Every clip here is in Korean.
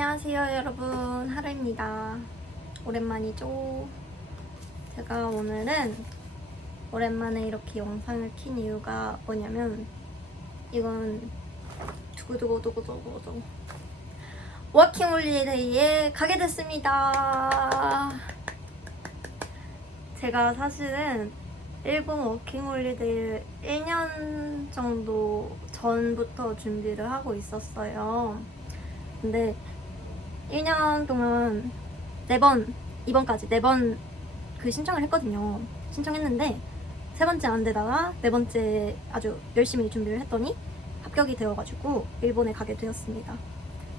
안녕하세요 여러분. 하루입니다. 오랜만이죠? 제가 오늘은 오랜만에 이렇게 영상을 킨 이유가 뭐냐면 이건 두구두구두구두구두구 워킹 홀리데이에 가게 됐습니다. 제가 사실은 일본 워킹 홀리데이를 1년 정도 전부터 준비를 하고 있었어요. 근데 1년 동안 4번, 이번까지 4번 그 신청을 했거든요. 신청했는데 세 번째 안 되다가 네 번째 아주 열심히 준비를 했더니 합격이 되어가지고 일본에 가게 되었습니다.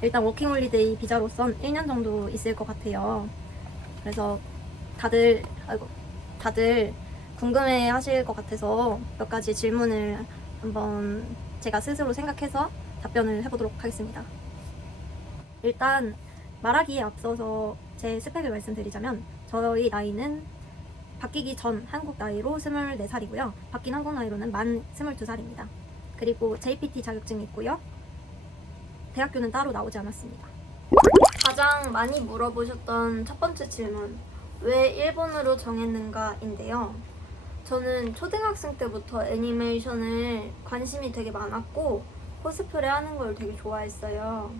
일단 워킹홀리데이 비자로선 1년 정도 있을 것 같아요. 그래서 다들 아이고 다들 궁금해 하실 것 같아서 몇 가지 질문을 한번 제가 스스로 생각해서 답변을 해보도록 하겠습니다. 일단 말하기에 앞서서 제 스펙을 말씀드리자면 저희 나이는 바뀌기 전 한국 나이로 24살이고요. 바뀐 한국 나이로는 만 22살입니다. 그리고 JPT 자격증이 있고요. 대학교는 따로 나오지 않았습니다. 가장 많이 물어보셨던 첫 번째 질문. 왜 일본으로 정했는가인데요. 저는 초등학생 때부터 애니메이션을 관심이 되게 많았고 코스프레 하는 걸 되게 좋아했어요.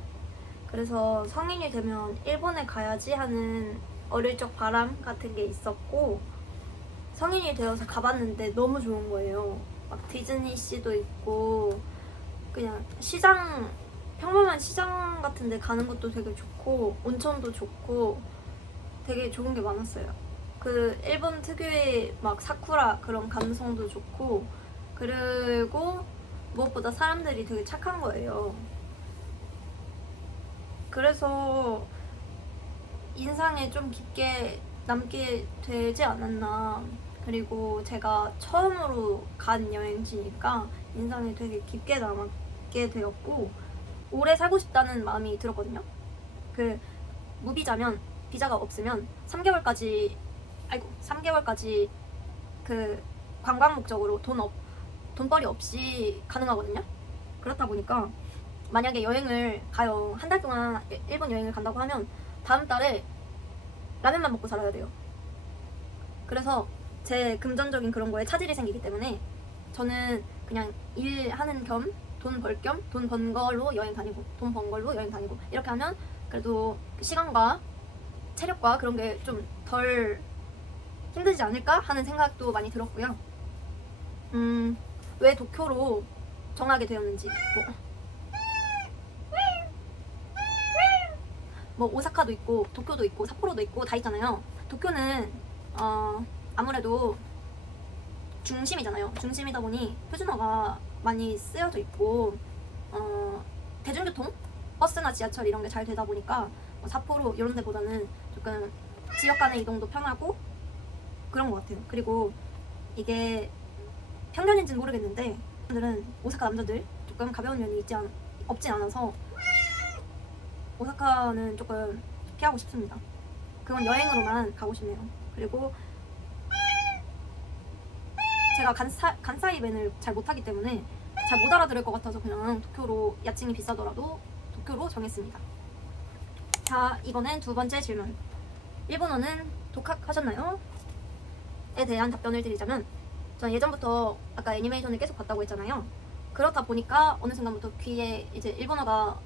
그래서 성인이 되면 일본에 가야지 하는 어릴 적 바람 같은 게 있었고 성인이 되어서 가봤는데 너무 좋은 거예요. 막 디즈니시도 있고 그냥 시장 평범한 시장 같은 데 가는 것도 되게 좋고 온천도 좋고 되게 좋은 게 많았어요. 그 일본 특유의 막 사쿠라 그런 감성도 좋고 그리고 무엇보다 사람들이 되게 착한 거예요. 그래서 인상에 좀 깊게 남게 되지 않았나. 그리고 제가 처음으로 간 여행지니까 인상에 되게 깊게 남게 되었고 오래 살고 싶다는 마음이 들었거든요. 그 무비자면 비자가 없으면 3개월까지 아이고 3개월까지 그 관광 목적으로 돈 없, 돈벌이 없이 가능하거든요. 그렇다 보니까 만약에 여행을 가요. 한 달 동안 일- 일본 여행을 간다고 하면 다음 달에 라면만 먹고 살아야 돼요. 그래서 제 금전적인 그런 거에 차질이 생기기 때문에 저는 그냥 일하는 겸 돈 벌 겸 돈 번 걸로 여행 다니고 돈 번 걸로 여행 다니고 이렇게 하면 그래도 그 시간과 체력과 그런 게 좀 덜 힘들지 않을까 하는 생각도 많이 들었고요. 음, 왜 도쿄로 정하게 되었는지 뭐 뭐 오사카도 있고 도쿄도 있고 삿포로도 있고 다 있잖아요. 도쿄는 어 아무래도 중심이잖아요. 중심이다 보니 표준어가 많이 쓰여져 있고 어 대중교통 버스나 지하철 이런 게 잘 되다 보니까 어, 삿포로 이런 데보다는 조금 지역 간의 이동도 편하고 그런 것 같아요. 그리고 이게 편견인지는 모르겠는데 사람들은 오사카 남자들 조금 가벼운 면이 있지 않, 없진 않아서 오사카는 조금 피하고 싶습니다. 그건 여행으로만 가고 싶네요. 그리고 제가 간사, 간사이벤을 잘 못하기 때문에 잘 못 알아들을 것 같아서 그냥 도쿄로 야칭이 비싸더라도 도쿄로 정했습니다. 자, 이번엔 두 번째 질문. 일본어는 독학하셨나요? 에 대한 답변을 드리자면 저는 예전부터 아까 애니메이션을 계속 봤다고 했잖아요. 그렇다 보니까 어느 순간부터 귀에 이제 일본어가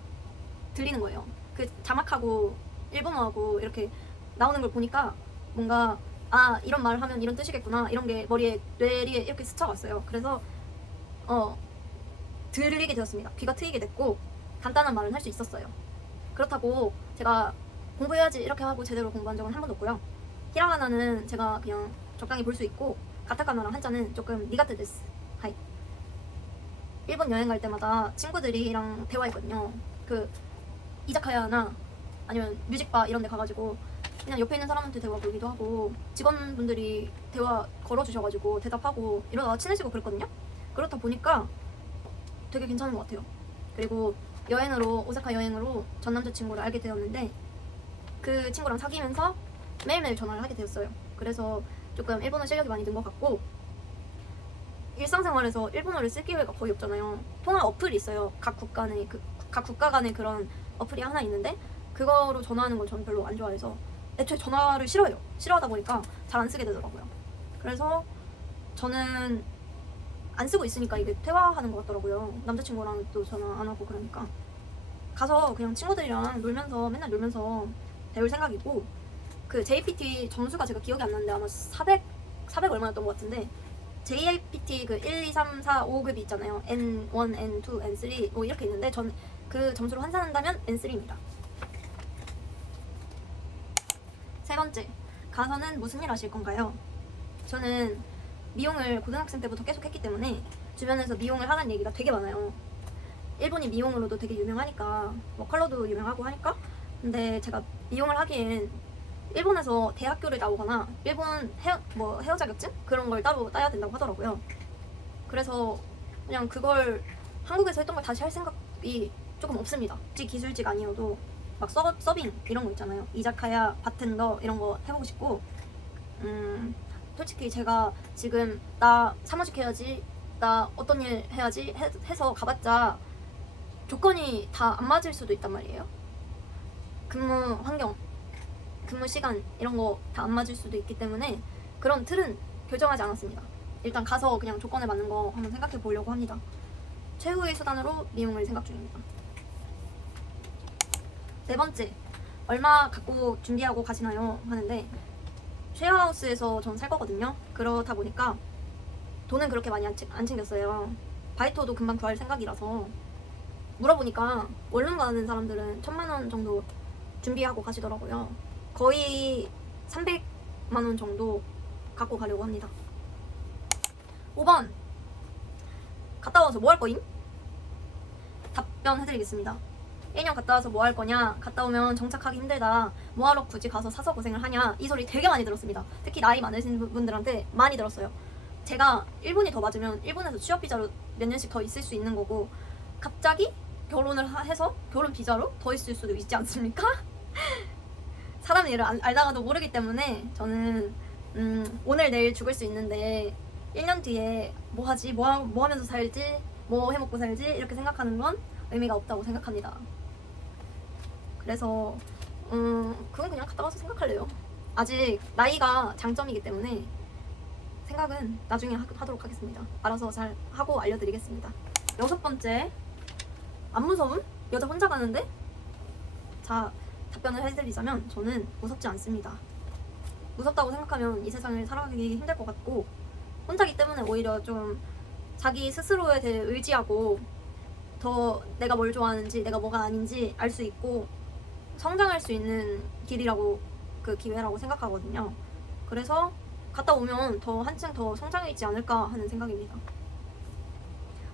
들리는 거예요. 그 자막하고 일본어하고 이렇게 나오는 걸 보니까 뭔가 아 이런 말을 하면 이런 뜻이겠구나 이런 게 머리에 뇌리에 이렇게 스쳐갔어요. 그래서 어 들리게 되었습니다. 귀가 트이게 됐고 간단한 말은 할 수 있었어요. 그렇다고 제가 공부해야지 이렇게 하고 제대로 공부한 적은 한 번도 없고요. 히라가나는 제가 그냥 적당히 볼 수 있고 가타카나랑 한자는 조금 니가테 데스. 하이. 일본 여행 갈 때마다 친구들이랑 대화했거든요. 그 이자카야나 아니면 뮤직바 이런 데 가가지고 그냥 옆에 있는 사람한테 대화 걸기도 하고 직원분들이 대화 걸어주셔가지고 대답하고 이러다가 친해지고 그랬거든요. 그렇다 보니까 되게 괜찮은 것 같아요. 그리고 여행으로 오사카 여행으로 전 남자친구를 알게 되었는데 그 친구랑 사귀면서 매일매일 전화를 하게 되었어요. 그래서 조금 일본어 실력이 많이 는 것 같고 일상생활에서 일본어를 쓸 기회가 거의 없잖아요. 통화 어플이 있어요. 각 국가 간의 그, 각 국가 간의 그런 어플이 하나 있는데 그거로 전화하는 걸 저는 별로 안 좋아해서 애초에 전화를 싫어해요. 싫어하다 보니까 잘 안 쓰게 되더라고요. 그래서 저는 안 쓰고 있으니까 이게 퇴화하는 것 같더라고요. 남자친구랑 또 전화 안 하고 그러니까 가서 그냥 친구들이랑 놀면서 맨날 놀면서 배울 생각이고 그 JPT 점수가 제가 기억이 안 나는데 아마 400 400 얼마였던 것 같은데 JPT 그 1, 2, 3, 4, 5급이 있잖아요. N1, N2, N3 뭐 이렇게 있는데 전 그 점수로 환산한다면 N3입니다. 세 번째, 가서는 무슨 일 하실 건가요? 저는 미용을 고등학생 때부터 계속 했기 때문에 주변에서 미용을 하는 얘기가 되게 많아요. 일본이 미용으로도 되게 유명하니까 뭐 컬러도 유명하고 하니까 근데 제가 미용을 하기엔 일본에서 대학교를 나오거나 일본 헤어 뭐 헤어 자격증 그런 걸 따로 따야 된다고 하더라고요. 그래서 그냥 그걸 한국에서 했던 걸 다시 할 생각이 조금 없습니다. 굳이 기술직 아니어도 막 서, 서빙 이런 거 있잖아요. 이자카야, 바텐더 이런 거 해보고 싶고 음 솔직히 제가 지금 나 사무직 해야지 나 어떤 일 해야지 해, 해서 가봤자 조건이 다 안 맞을 수도 있단 말이에요. 근무 환경, 근무 시간 이런 거 다 안 맞을 수도 있기 때문에 그런 틀은 결정하지 않았습니다. 일단 가서 그냥 조건에 맞는 거 한번 생각해 보려고 합니다. 최후의 수단으로 미용을 생각 중입니다. 네 번째, 얼마 갖고 준비하고 가시나요? 하는데 쉐어하우스에서 전 살 거거든요. 그렇다 보니까 돈은 그렇게 많이 안, 챙- 안 챙겼어요. 바이토도 금방 구할 생각이라서 물어보니까 원룸 가는 사람들은 천만 원 정도 준비하고 가시더라고요. 거의 300만 원 정도 갖고 가려고 합니다. 5번 갔다 와서 뭐 할 거임? 답변해드리겠습니다. 1년 갔다 와서 뭐 할 거냐? 갔다 오면 정착하기 힘들다. 뭐하러 굳이 가서 사서 고생을 하냐? 이 소리 되게 많이 들었습니다. 특히 나이 많으신 분- 분들한테 많이 들었어요. 제가 일본이 더 맞으면 일본에서 취업 비자로 몇 년씩 더 있을 수 있는 거고 갑자기 결혼을 하- 해서 결혼 비자로 더 있을 수도 있지 않습니까? 사람 일을 알, 알다가도 모르기 때문에 저는 음, 오늘 내일 죽을 수 있는데 1년 뒤에 뭐 하지? 뭐, 하- 뭐 하면서 살지? 뭐 해먹고 살지? 이렇게 생각하는 건 의미가 없다고 생각합니다. 그래서 음, 그건 그냥 갔다 와서 생각할래요. 아직 나이가 장점이기 때문에 생각은 나중에 하, 하도록 하겠습니다. 알아서 잘 하고 알려드리겠습니다. 여섯 번째, 안 무서움? 여자 혼자 가는데? 자, 답변을 해드리자면 저는 무섭지 않습니다. 무섭다고 생각하면 이 세상을 살아가기 힘들 것 같고 혼자기 때문에 오히려 좀 자기 스스로에 대해 의지하고 더 내가 뭘 좋아하는지 내가 뭐가 아닌지 알 수 있고 성장할 수 있는 길이라고 그 기회라고 생각하거든요. 그래서 갔다 오면 더 한층 더 성장해 있지 않을까 하는 생각입니다.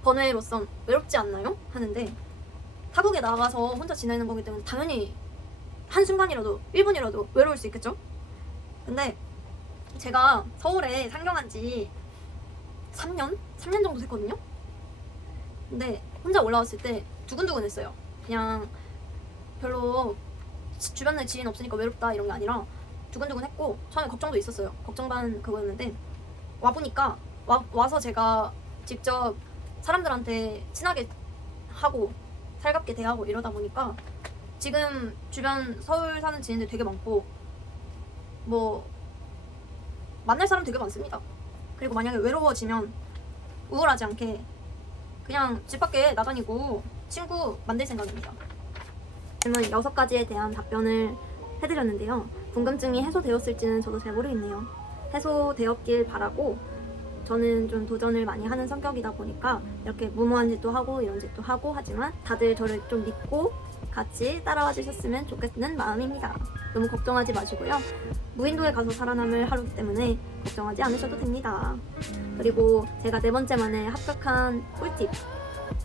번외로선 외롭지 않나요? 하는데 타국에 나가서 혼자 지내는 거기 때문에 당연히 한순간이라도 1분이라도 외로울 수 있겠죠? 근데 제가 서울에 상경한 지 3년? 3년 정도 됐거든요? 근데 혼자 올라왔을 때 두근두근했어요. 그냥 별로 지- 주변에 지인 없으니까 외롭다 이런 게 아니라 두근두근 했고 처음에 걱정도 있었어요. 걱정 반 그거였는데 와 보니까 와, 와서 제가 직접 사람들한테 친하게 하고 살갑게 대하고 이러다 보니까 지금 주변 서울 사는 지인들 되게 많고 뭐 만날 사람 되게 많습니다. 그리고 만약에 외로워지면 우울하지 않게 그냥 집 밖에 나다니고 친구 만들 생각입니다. 질문 여섯 가지에 대한 답변을 해드렸는데요. 궁금증이 해소되었을지는 저도 잘 모르겠네요. 해소되었길 바라고 저는 좀 도전을 많이 하는 성격이다 보니까 이렇게 무모한 짓도 하고 이런 짓도 하고 하지만 다들 저를 좀 믿고 같이 따라와 주셨으면 좋겠는 마음입니다. 너무 걱정하지 마시고요. 무인도에 가서 살아남을 하루기 때문에 걱정하지 않으셔도 됩니다. 그리고 제가 네 번째 만에 합격한 꿀팁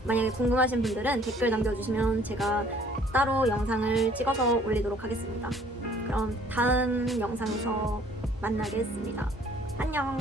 만약에 궁금하신 분들은 댓글 남겨주시면 제가 따로 영상을 찍어서 올리도록 하겠습니다. 그럼 다음 영상에서 만나겠습니다. 안녕.